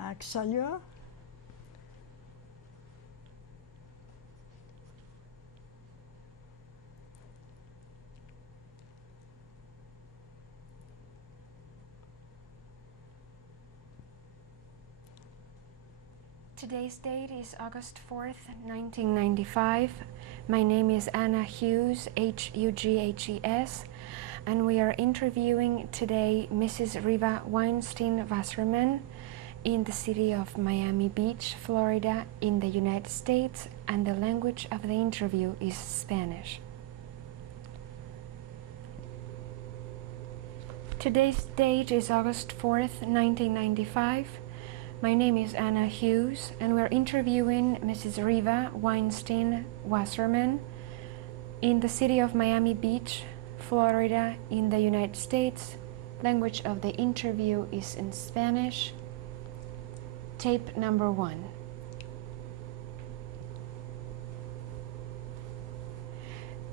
Max salió. Today's date is August 4th, 1995. My name is Anna Hughes, Hughes, and we are interviewing today Mrs. Riva Weinstein Wasserman in the city of Miami Beach, Florida, in the United States, and the language of the interview is Spanish. Today's date is August 4th, 1995. My name is Anna Hughes, and we're interviewing Mrs. Riva Weinstein Wasserman in the city of Miami Beach, Florida, in the United States. Language of the interview is in Spanish. Tape number 1.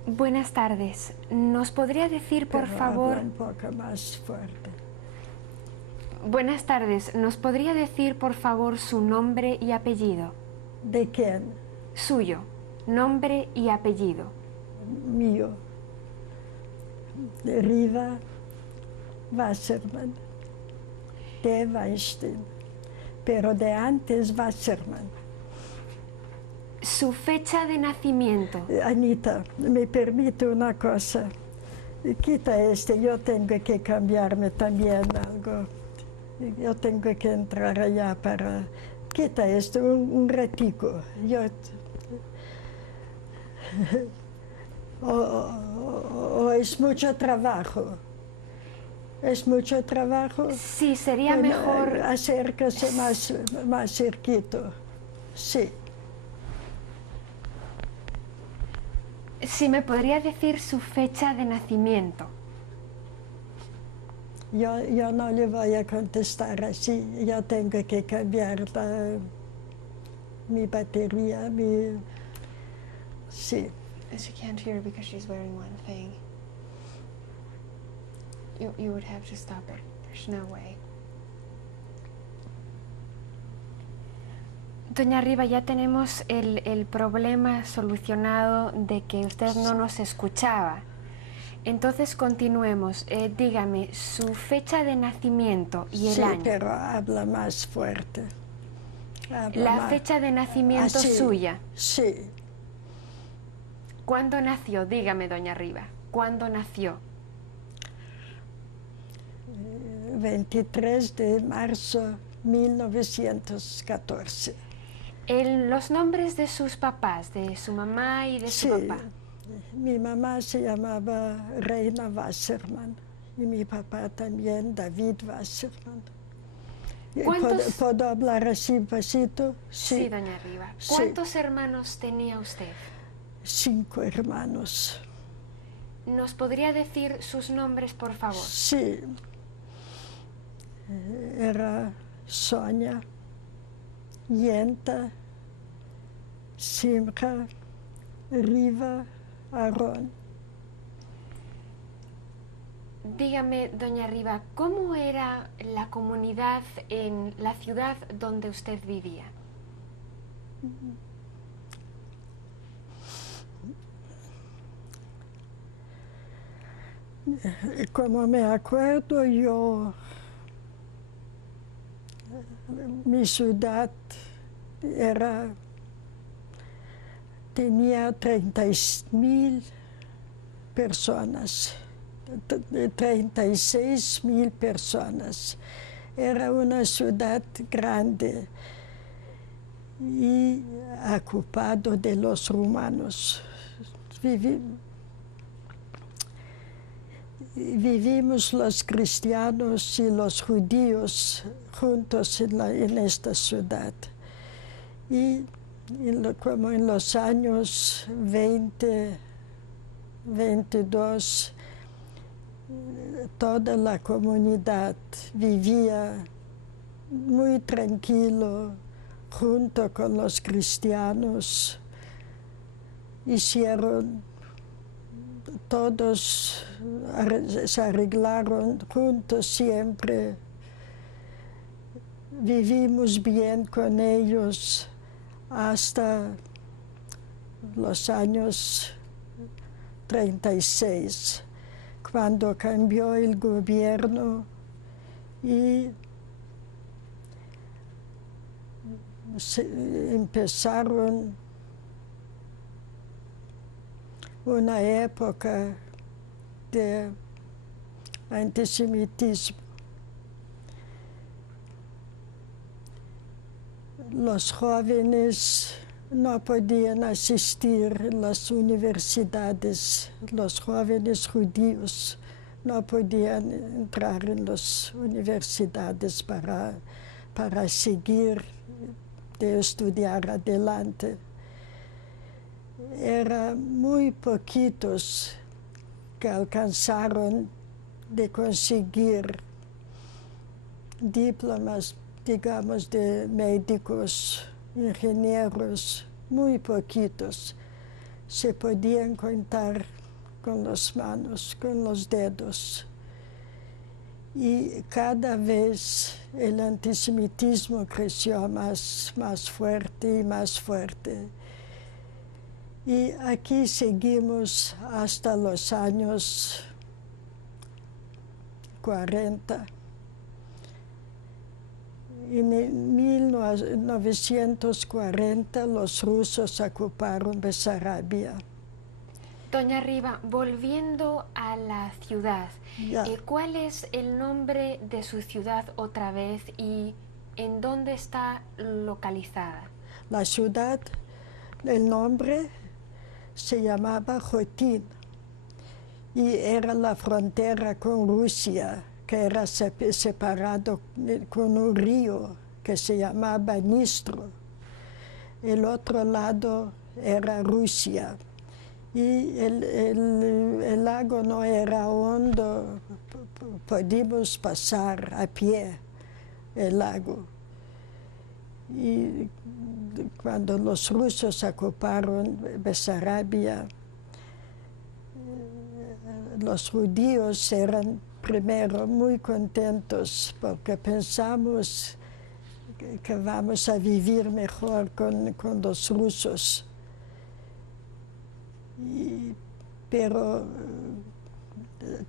Buenas tardes. ¿Nos podría decir, por favor... Habla un poco más fuerte. Buenas tardes. ¿Nos podría decir, por favor, su nombre y apellido? ¿De quién? Suyo. Nombre y apellido. Mío. De Riva Wasserman. De Weinstein. Pero de antes Wasserman. Su fecha de nacimiento. Anita, me permite una cosa. Quita yo tengo que cambiarme también algo. Yo tengo que entrar allá para... Quita esto un ratico. O es mucho trabajo. ¿Es mucho trabajo? Sí, sería mejor... Acércase más cerquito. Sí. Si me podría decir su fecha de nacimiento. Yo no le voy a contestar así. Yo tengo que cambiar mi batería, Sí. She can't hear because she's wearing one thing. You would have to stop it. There's no way. Doña Riva, ya tenemos el problema solucionado de que usted no nos escuchaba. Entonces continuemos. Dígame su fecha de nacimiento y el año. Sí, pero habla más fuerte. Fecha de nacimiento suya. Sí. ¿Cuándo nació? Dígame, doña Riva. ¿Cuándo nació? 23 de marzo 1914. Los nombres de sus papás, de su mamá y de su papá. Mi mamá se llamaba Reina Wasserman y mi papá también, David Wasserman. ¿Puedo hablar así pasito? Sí, doña Riva. ¿Cuántos hermanos tenía usted? 5 hermanos. ¿Nos podría decir sus nombres, por favor? Sí. Era Sonia, Yenta, Simcha, Riva, Aaron. Dígame, doña Riva, ¿cómo era la comunidad en la ciudad donde usted vivía? Como me acuerdo mi ciudad tenía 30.000 personas, 36.000 personas. Era una ciudad grande y ocupado de los rumanos. Vivimos los cristianos y los judíos juntos en esta ciudad. Y como en los años 20, 22, toda la comunidad vivía muy tranquilo junto con los cristianos. Todos se arreglaron juntos siempre. vivimos bien con ellos hasta los años 36, cuando cambió el gobierno y empezaron una época de antisemitismo. Los jóvenes no podían asistir a las universidades, los jóvenes judíos no podían entrar en las universidades para seguir de estudiar adelante. Eran muy poquitos que alcanzaron de conseguir diplomas, digamos, de médicos, ingenieros, muy poquitos. Se podían contar con las manos, con los dedos. Y cada vez el antisemitismo creció más fuerte y más fuerte. Y aquí seguimos hasta los años 40. En 1940 los rusos ocuparon Besarabia. Doña Riva, volviendo a la ciudad, ¿cuál es el nombre de su ciudad otra vez y en dónde está localizada? La ciudad, el nombre se llamaba Khotin y era la frontera con Rusia, que era separado con un río que se llamaba Dnistro. El otro lado era Rusia. Y el lago no era hondo, podíamos pasar a pie el lago. Y cuando los rusos ocuparon Besarabia, los judíos eran primero muy contentos porque pensamos que vamos a vivir mejor con los rusos. Pero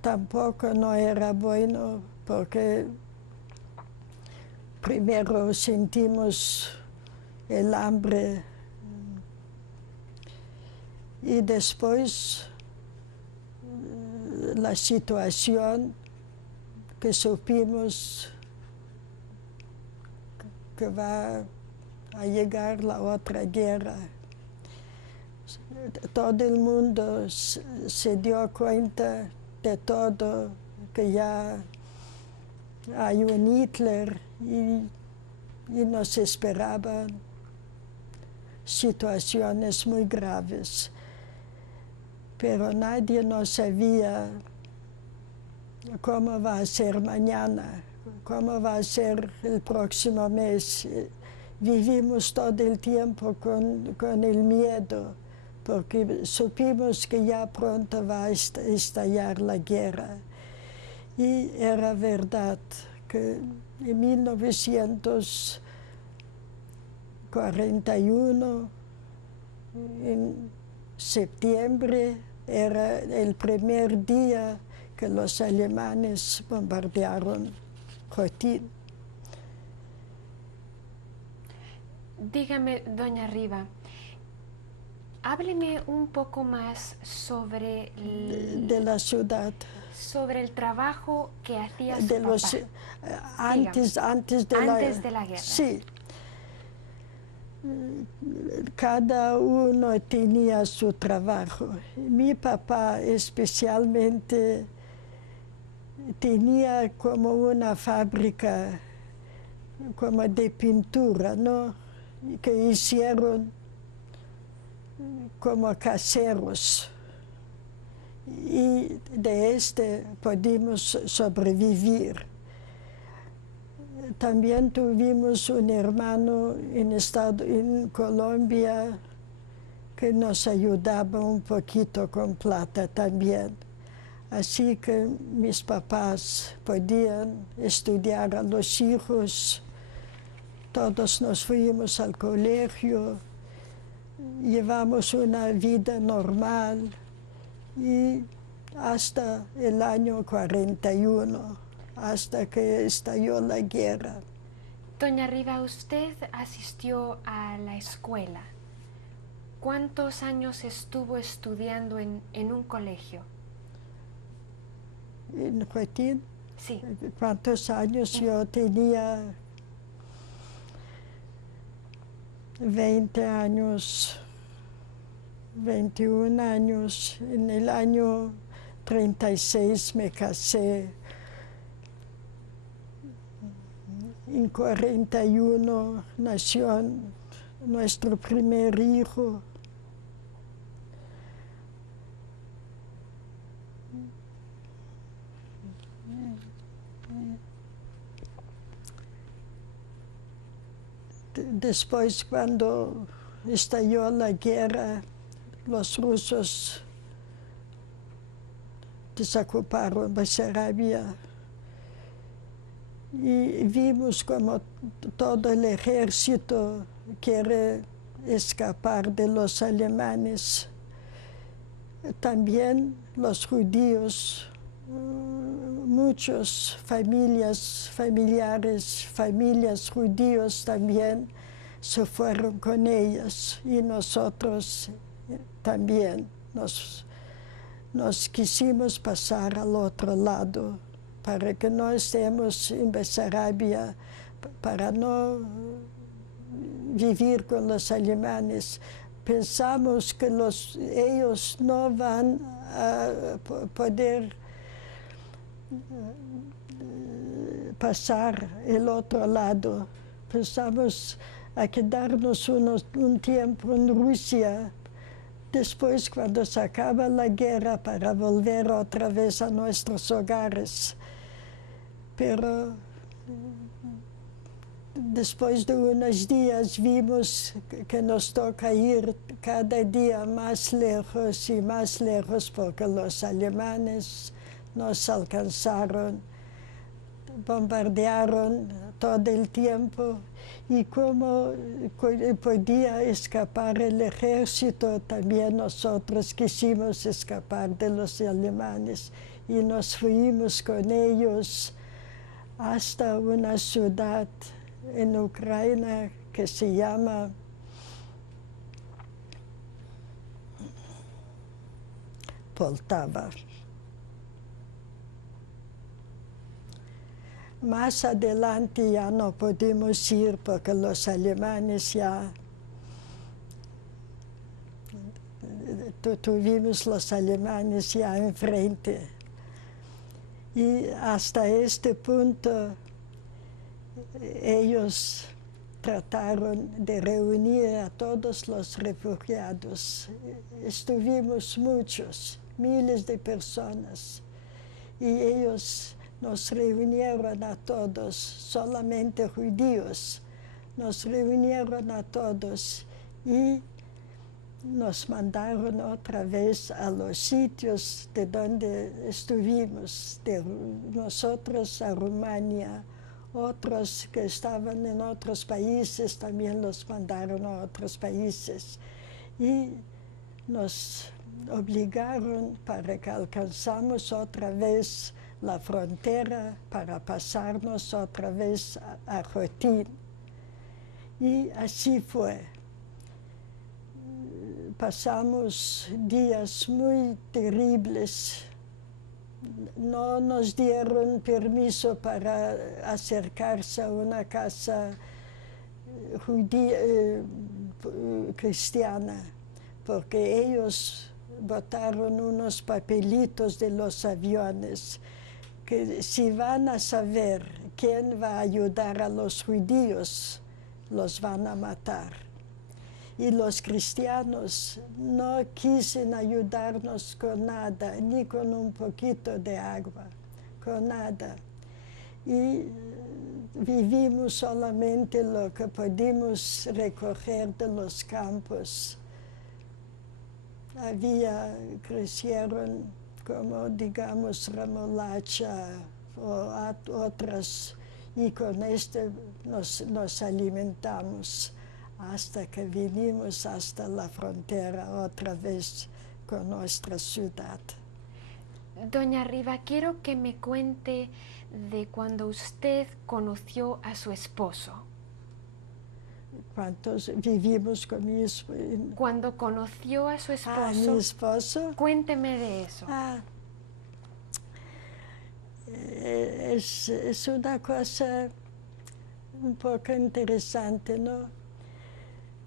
tampoco no era bueno porque primero sentimos el hambre y después la situación que supimos que va a llegar la otra guerra. Todo el mundo se dio cuenta de todo, que ya hay un Hitler y nos esperaban situaciones muy graves. Pero nadie no sabía cómo va a ser mañana, cómo va a ser el próximo mes. Vivimos todo el tiempo con el miedo, porque supimos que ya pronto va a estallar la guerra. Y era verdad que en 1941, en septiembre, era el primer día que los alemanes bombardearon Khotin. Dígame, doña Riva, hábleme un poco más sobre de la ciudad. Sobre el trabajo que hacía su papá. Antes de la guerra. Sí. Cada uno tenía su trabajo. Mi papá especialmente tenía como una fábrica como de pintura, ¿no? Que hicieron como caseros. Y de pudimos sobrevivir. También tuvimos un hermano en Colombia que nos ayudaba un poquito con plata también. Así que mis papás podían estudiar a los hijos todos nos fuimos al colegio, llevamos una vida normal y hasta el año 41, hasta que estalló la guerra. Doña Riva, usted asistió a la escuela. ¿Cuántos años estuvo estudiando en un colegio? En Joaquín, Sí. ¿cuántos años? Yo tenía 20 años, 21 años. En el año 36 me casé. En 41 nació nuestro primer hijo. Después, cuando estalló la guerra, los rusos desocuparon Besarabia y vimos como todo el ejército quiere escapar de los alemanes. También los judíos, muchas familias judíos también se fueron con ellas y nosotros también nos quisimos pasar al otro lado para que no estemos en Besarabia, para no vivir con los alemanes. Pensamos que ellos no van a poder pasar el otro lado. Pensamos a quedarnos un tiempo en Rusia, después cuando se acaba la guerra, para volver otra vez a nuestros hogares. Pero después de unos días vimos que nos toca ir cada día más lejos y más lejos, porque los alemanes nos alcanzaron, bombardearon todo el tiempo, y como podía escapar el ejército, también nosotros quisimos escapar de los alemanes y nos fuimos con ellos hasta una ciudad en Ucrania que se llama Poltava. Más adelante ya no pudimos ir porque los alemanes ya tuvimos los alemanes ya enfrente. Y hasta este punto ellos trataron de reunir a todos los refugiados. Estuvimos muchos, miles de personas, y ellos nos reunieron a todos, solamente judíos. Nos reunieron a todos y nos mandaron otra vez a los sitios de donde estuvimos, de nosotros a Rumania. Otros que estaban en otros países también los mandaron a otros países. Y nos obligaron para que alcanzamos otra vez la frontera, para pasarnos otra vez a Jotín. Y así fue. Pasamos días muy terribles. No nos dieron permiso para acercarse a una casa judía, cristiana, porque ellos botaron unos papelitos de los aviones que si van a saber quién va a ayudar a los judíos, los van a matar. Y los cristianos no quisieron ayudarnos con nada, ni con un poquito de agua, con nada. Y vivimos solamente lo que pudimos recoger de los campos. Crecieron como, digamos, remolacha o otras y con esto nos alimentamos hasta que vinimos hasta la frontera otra vez con nuestra ciudad. Doña Riva, quiero que me cuente de cuando usted conoció a su esposo. ¿Cuántos vivimos con mi esposo? Cuando conoció a su Mi esposo. cuénteme de eso. Es una cosa un poco interesante, ¿no?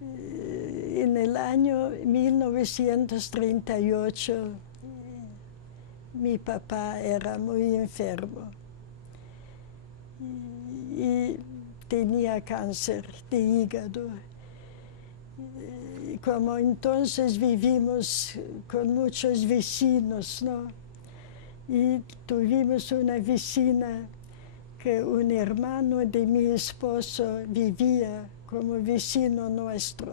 En el año 1938, mi papá era muy enfermo y tenía cáncer de hígado. Y como entonces vivimos con muchos vecinos, ¿no? Y tuvimos una vecina que un hermano de mi esposo vivía como vecino nuestro.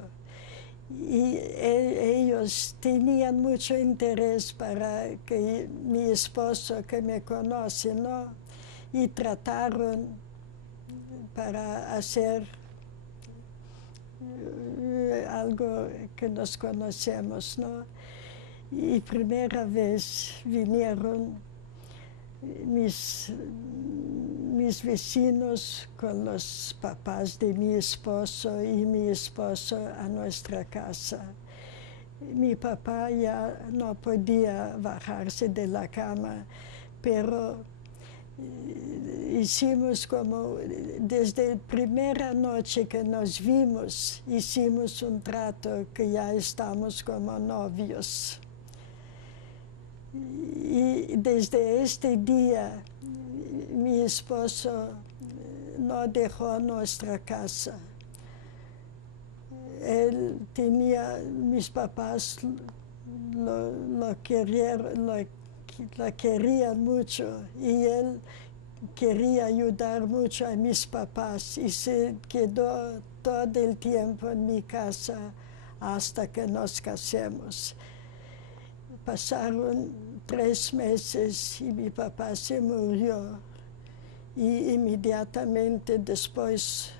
Y ellos tenían mucho interés para que mi esposo, que me conoce, ¿no? Y trataron para hacer algo que nos conocemos, ¿no? Y primera vez vinieron mis vecinos con los papás de mi esposo y mi esposo a nuestra casa. Mi papá ya no podía bajarse de la cama, pero hicimos como, desde la primera noche que nos vimos, hicimos un trato que ya estamos como novios. Y desde este día, mi esposo no dejó nuestra casa. Él tenía, mis papás lo querían mucho y él quería ayudar mucho a mis papás y se quedó todo el tiempo en mi casa hasta que nos casemos. Pasaron 3 meses y mi papá se murió y inmediatamente después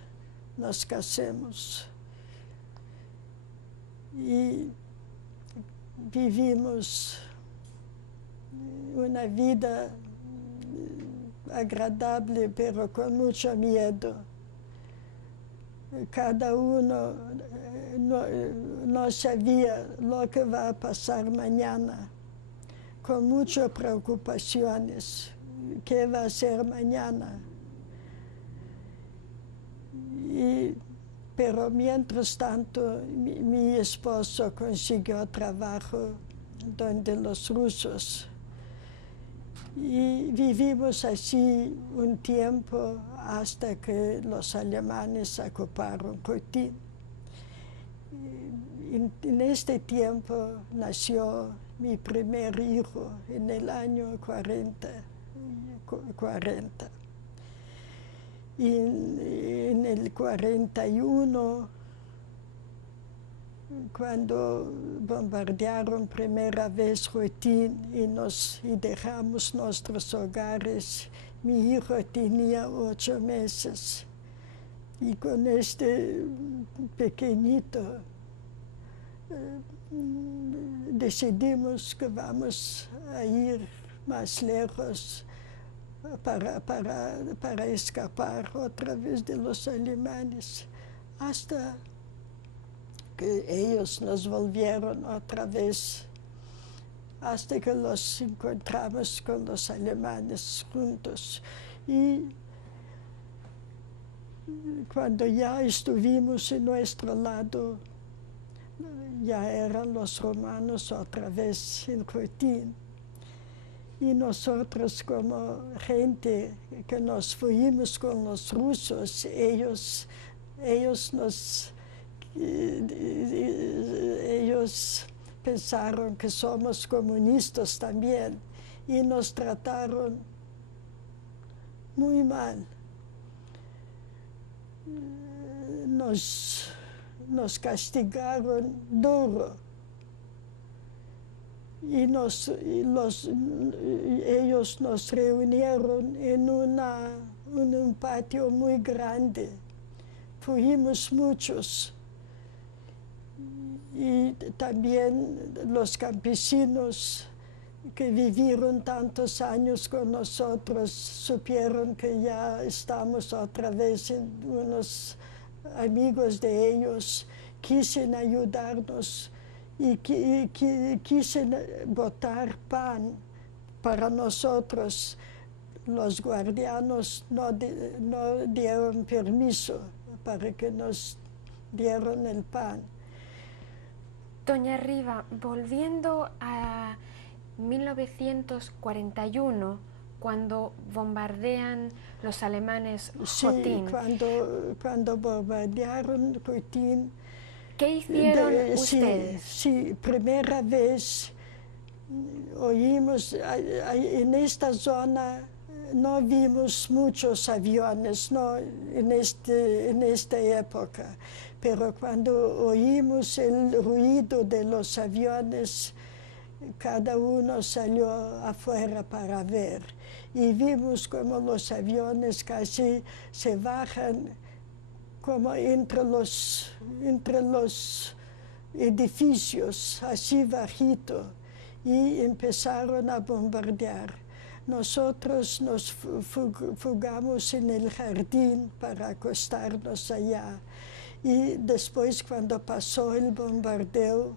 nos casamos. Y vivimos una vida agradable, pero con mucho miedo. Cada uno no sabía lo que va a pasar mañana, con muchas preocupaciones. ¿Qué va a ser mañana? Pero mientras tanto, mi esposo consiguió trabajo donde los rusos. Y vivimos así un tiempo hasta que los alemanes ocuparon Cotín. En este tiempo nació mi primer hijo en el año 40. Y en el 41, cuando bombardearon primera vez Cotín y dejamos nuestros hogares, mi hijo tenía 8 meses. Y con este pequeñito decidimos que vamos a ir más lejos para escapar otra vez de los alemanes, hasta que ellos nos volvieron otra vez, hasta que los encontramos con los alemanes juntos. Y cuando ya estuvimos en nuestro lado, ya eran los romanos otra vez en Cotín. Y nosotros, como gente que nos fuimos con los rusos, ellos pensaron que somos comunistas también y nos trataron muy mal. Nos castigaron duro. Y ellos nos reunieron en un patio muy grande. Fuimos muchos. Y también los campesinos que vivieron tantos años con nosotros supieron que ya estamos otra vez unos amigos de ellos, quisieron ayudarnos y quisieron botar pan para nosotros. Los guardianos no dieron permiso para que nos dieran el pan. Doña Riva, volviendo a 1941, cuando bombardean los alemanes Jotín. Sí, cuando bombardearon Jotín. ¿Qué hicieron ustedes? Sí, primera vez oímos, en esta zona no vimos muchos aviones, no, en esta época, pero cuando oímos el ruido de los aviones, cada uno salió afuera para ver. Y vimos como los aviones casi se bajan como entre los edificios, así bajito, y empezaron a bombardear. Nosotros nos fugamos en el jardín para acostarnos allá. Y después, cuando pasó el bombardeo,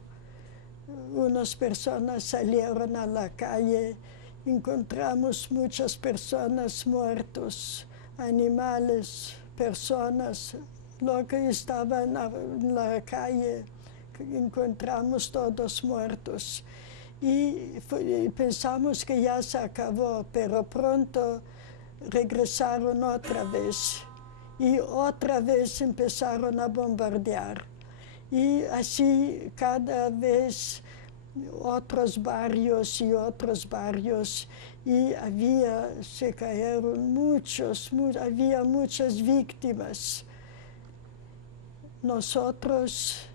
unas personas salieron a la calle, encontramos muchas personas muertas, animales, personas, lo que estaba en la calle, encontramos todos muertos. Y pensamos que ya se acabó, pero pronto regresaron otra vez. Y otra vez empezaron a bombardear. Y así cada vez otros barrios, y se cayeron había muchas víctimas. Nosotros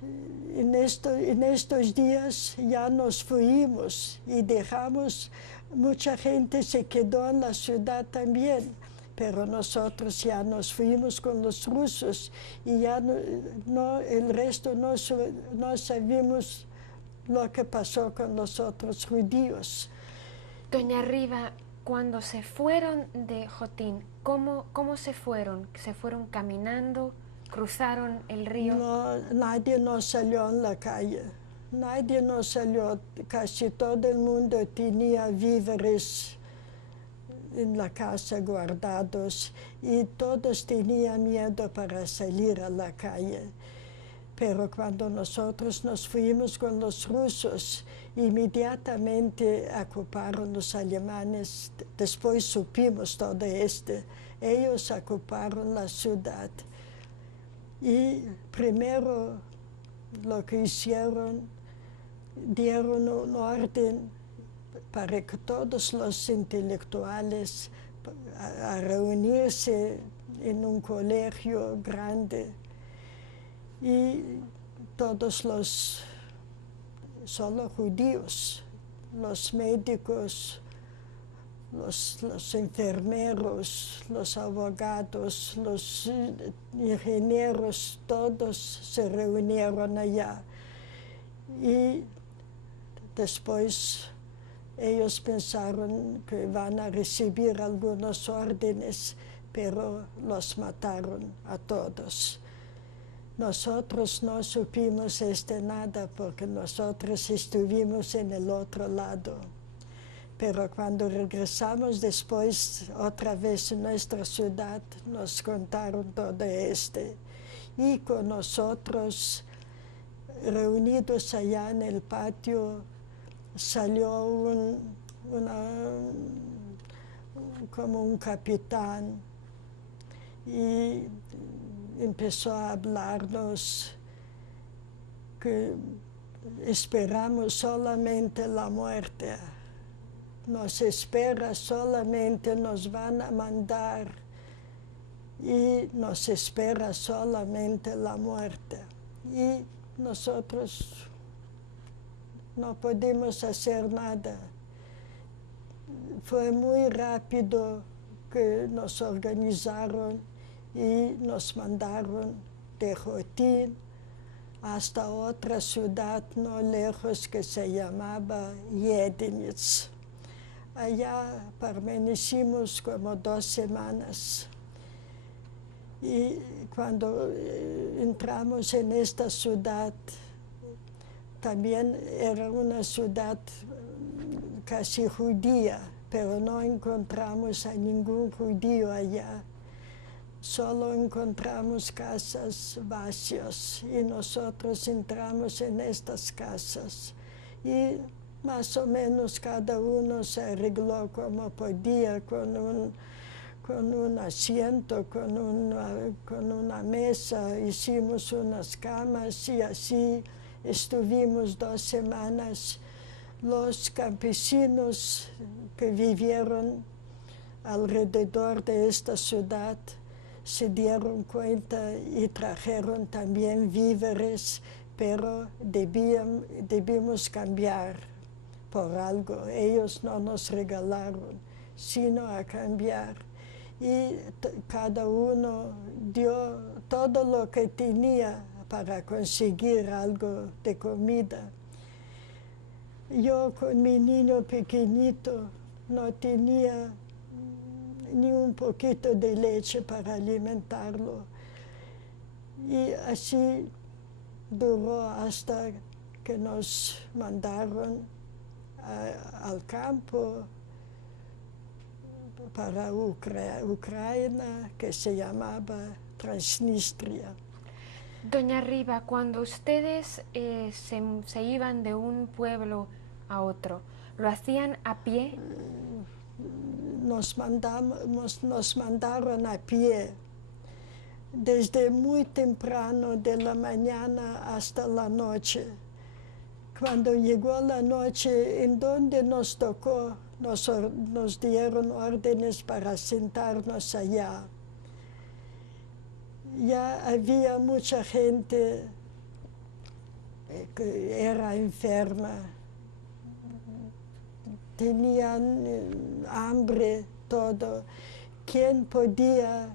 en estos días ya nos fuimos y dejamos, mucha gente se quedó en la ciudad también, pero nosotros ya nos fuimos con los rusos y ya el resto no sabíamos lo que pasó con los otros judíos. Doña Riva, cuando se fueron de Jotín, ¿cómo se fueron? ¿Se fueron caminando? ¿Cruzaron el río? No, nadie nos salió en la calle. Nadie nos salió. Casi todo el mundo tenía víveres en la casa guardados y todos tenían miedo para salir a la calle. Pero cuando nosotros nos fuimos con los rusos, inmediatamente ocuparon los alemanes. Después supimos todo esto. Ellos ocuparon la ciudad. Y primero lo que hicieron, dieron un orden para que todos los intelectuales a reunirse en un colegio grande y todos solo judíos, los médicos, los enfermeros, los abogados, los ingenieros, todos se reunieron allá. Y después ellos pensaron que van a recibir algunas órdenes, pero los mataron a todos. Nosotros no supimos nada porque nosotros estuvimos en el otro lado. Pero cuando regresamos después otra vez en nuestra ciudad, nos contaron todo esto. Y con nosotros, reunidos allá en el patio, salió como un capitán y empezó a hablarnos que esperamos solamente la muerte. Nos espera solamente, nos van a mandar y nos espera solamente la muerte. Y nosotros no pudimos hacer nada. Fue muy rápido que nos organizaron y nos mandaron de Jotín hasta otra ciudad no lejos que se llamaba Jedinitz. Allá permanecimos como 2 semanas. Y cuando entramos en esta ciudad, también era una ciudad casi judía, pero no encontramos a ningún judío allá. Solo encontramos casas vacías y nosotros entramos en estas casas. Y más o menos cada uno se arregló como podía con un asiento, con una mesa, hicimos unas camas y así estuvimos 2 semanas. Los campesinos que vivieron alrededor de esta ciudad se dieron cuenta y trajeron también víveres, pero debimos cambiar por algo. Ellos no nos regalaron, sino a cambiar. Y cada uno dio todo lo que tenía para conseguir algo de comida. Yo con mi niño pequeñito no tenía ni un poquito de leche para alimentarlo. Y así duró hasta que nos mandaron al campo para Ucrania, que se llamaba Transnistria. Doña Riva, cuando ustedes se iban de un pueblo a otro, ¿lo hacían a pie? Nos mandaron a pie desde muy temprano de la mañana hasta la noche. Cuando llegó la noche, en donde nos tocó, nos dieron órdenes para sentarnos allá. Ya había mucha gente que era enferma, tenían hambre, todo. ¿Quién podía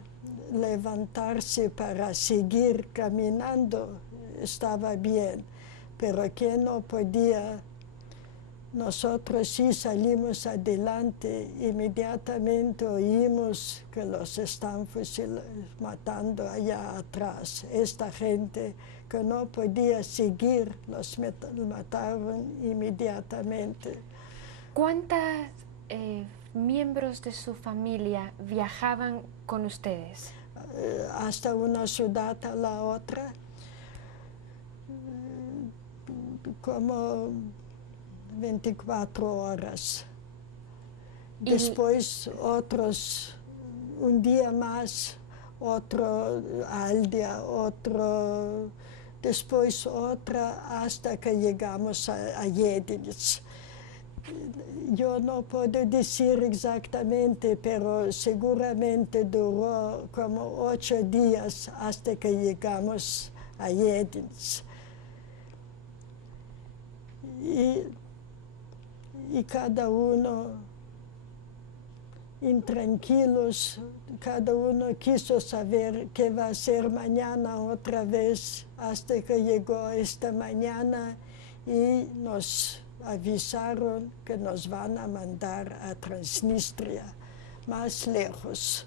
levantarse para seguir caminando? Estaba bien, pero quien no podía, nosotros sí salimos adelante. Inmediatamente oímos que los están matando allá atrás. Esta gente que no podía seguir, los mataron inmediatamente. ¿Cuántos miembros de su familia viajaban con ustedes? Hasta una ciudad a la otra, como 24 horas. Después otros, un día más, otro al día, otro, después otra, hasta que llegamos a Jedinitz. Yo no puedo decir exactamente, pero seguramente duró como 8 días hasta que llegamos a Jedinitz. Y cada uno, intranquilos, cada uno quiso saber qué va a hacer mañana otra vez, hasta que llegó esta mañana y nos avisaron que nos van a mandar a Transnistria, más lejos.